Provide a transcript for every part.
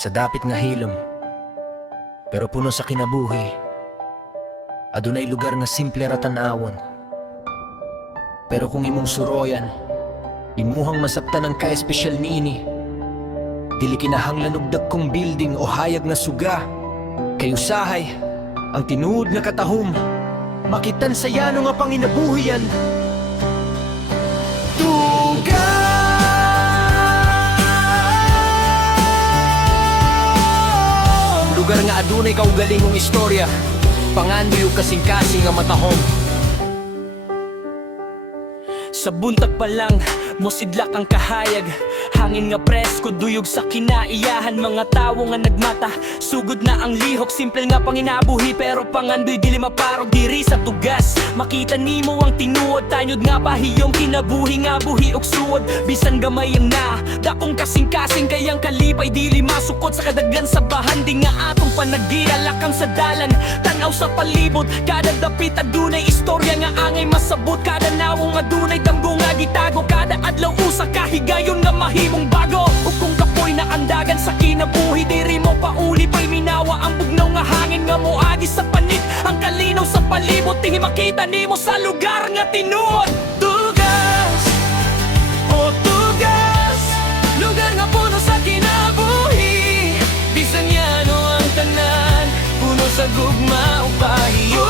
sa dapit nga hilom, pero puno sa kinabuhi. Adunay lugar nga simple ra tan-awon, pero kung imong suroyan, imuhang masabtan ang ka-espesyal niini. Dili kinahanglan og dagkong building o hayag nga suga, kay usahay ang tinuod nga katahom, makitan sa yano nga panginabuhian. Lugar nga adunay kaugalingong istorya, pangandoy ug kasing-kasing nga matahom. Sa buntag pa lang, mosidlak ang kahayag. Hangin nga presko, duyog sa kinaiyahan. Mga tawo nga nagmata, sugod na ang lihok. Simple nga panginabuhi, pero pangandoy dili maparog diri sa tugas. Makita nimo ang tinuod, tanyod nga pahiyong kinabuhi nga buhi og suod. Bisan gamay ang na, dakong kasing-kasing kayang kalipay dili masukot sa kadaghan sa bahan. Di nga atong panagira, lakang sa dalan, tanaw sa palibot. Kada dapit adunay istorya nga angay masabot. Kada nawong adunay damgo nga gitago. Kada adlaw usa ka higayon nga mahimong bago. Ug kung kapoy na andagan sa kinabuhi, diri mo pauli pa'y minawa ang bugnaw nga hangin nga moagi sa panit. Ang kalinaw sa palibot, tingi makita nimo sa lugar nga tinuod. Tugas, oh tugas, lugar nga puno sa kinabuhi. Bisan yano ang tanan, puno sa gugma o pahiyo.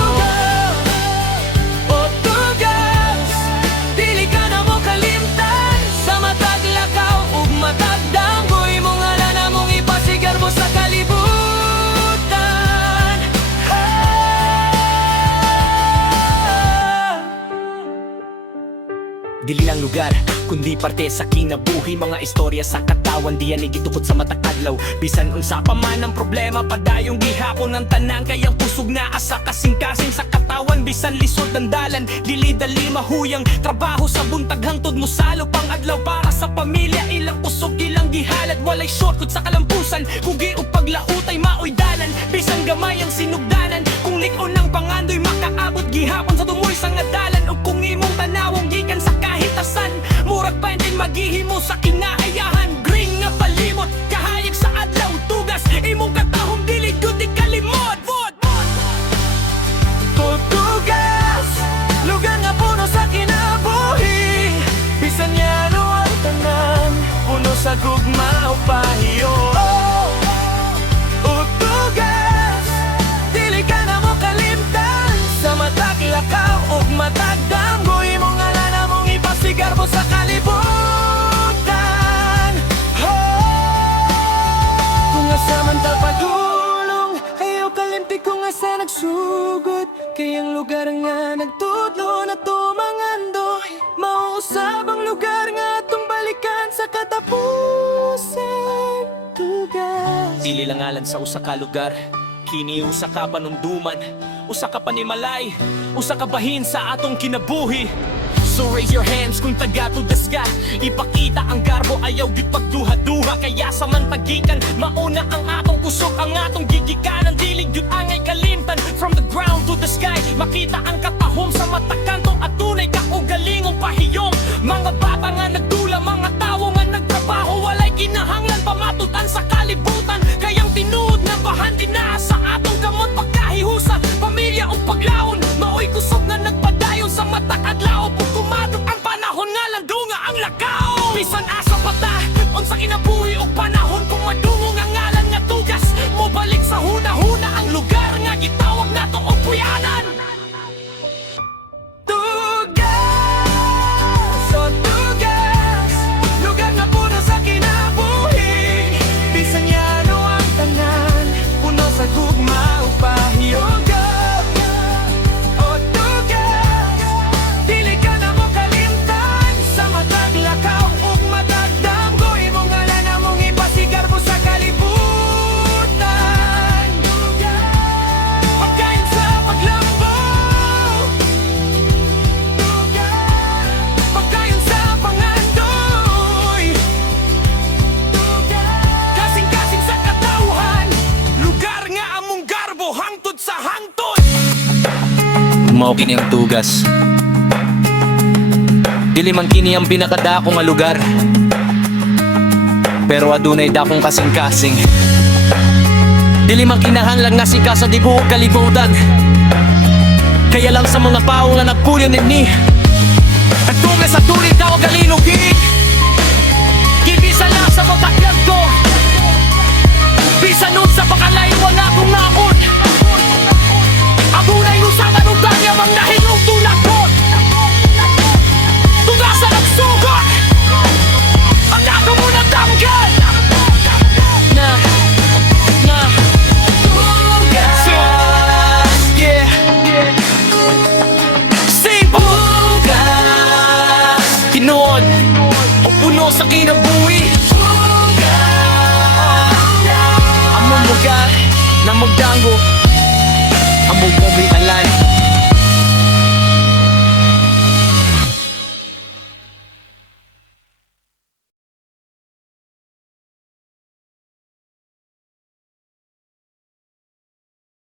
Dili lang lugar, kundi parte sa kinabuhi. Mga istorya sa katawan, diyan igitukod sa matag adlaw. Bisan unsa pa man ang problema, padayong gihapon ng tanang. Kayang pusog na asa kasing-kasing sa katawan. Bisan lisod ang dalan, dili dali mahuyang trabaho sa buntag hangtod mo salo pang adlaw. Para sa pamilya, ilang usog, ilang gihalad. Walay shortcut sa kalampusan, kugi o paglautay maoy dalan. Bisan gamay ang sinugdanan, kung likon ng pangandoy makaabot gihapon sa tumoy sa ngadalan. O kung imong tanawong gikan sa kahitasan, murag paintin maghihimo sa kinaayahan. Green nga palimot, kahayag sa adlaw tugas, imong katahong dili gyud kalimot. Tugas, lugar nga puno sa kinabuhi. Bisan yano ang tanan, puno sa gugma o pahiyo. Tugas, dili ka na mo kalimtan sa matag lakaw ug matag damgo. Imong ngalan among ipasigar mo sa kalibutan. Kung asa man ta pagulong, ayaw kalimti kung asa nagsugod. Kayang lugar nga nagtudlo na tumangandoy, mauusab ang lugar nga atong balikan sa katapusan. Tugas, dili lang alan sa usa ka lugar, kini usa ka panunduman, usa ka panimalay, usa ka bahin sa atong kinabuhi. So raise your hands kung taga tudas ka, ipakita ang garbo, ayaw gipagduha-duha. Kaya sa mantagikan, mauna ang atong kusok, ang atong gigikanan. Dilig yun angay kalimtan, from the ground to the sky. Makita ang katahom sa matakanto at tunay kaugalingong pahiyong. Mga bata nga nagdula, mga tao nga nagtrabaho, walay kinahanglan pamatutan sa kalibutan. Kayang tinuod na bahan din na sa atong kamot pagkahihusa. Pamilya o paglaon, maoy kusog nga nagpadayon sa matakadlao. Kumadok ang panahon nga landunga ang lakaw. Bisan asa pata, unsa kinabuhi og panahon, kung madungo nga ngalan nga tugas, mo balik sa huna-huna ang lugar nga gitawag nato og puyanan. Tugas, oh tugas, lugar nga puno sa kinabuhi. Bisan yano ang tanan, puno sa gugma o pahiyo. Mao kini ang tugas, dili man kini ang pinakadako nga lugar, pero adunay dakong kasing-kasing. Dilim ang kinahanglang nasika sa dibuhok kalibutan. Kaya lang sa mga pao nga nagpulyon ni Nagtunga sa tulit tawag galinugi.